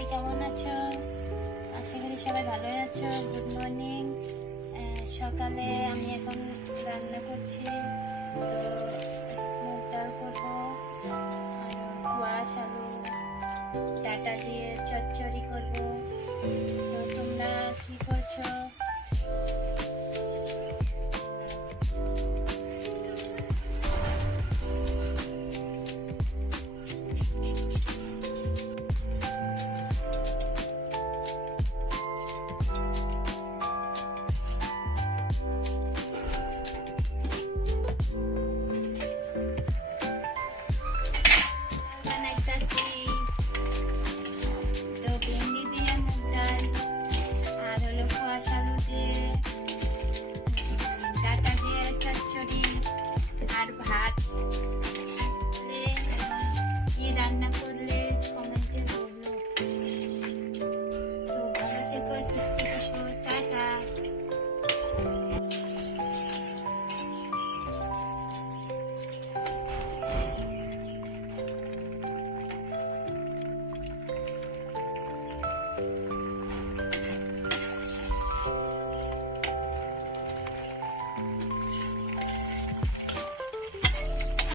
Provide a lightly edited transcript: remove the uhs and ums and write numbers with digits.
সবাই কেমন আছো? আশা করি সবাই ভালোই আছো। Good morning. সকালে আমি এখন রান্না করছি, তো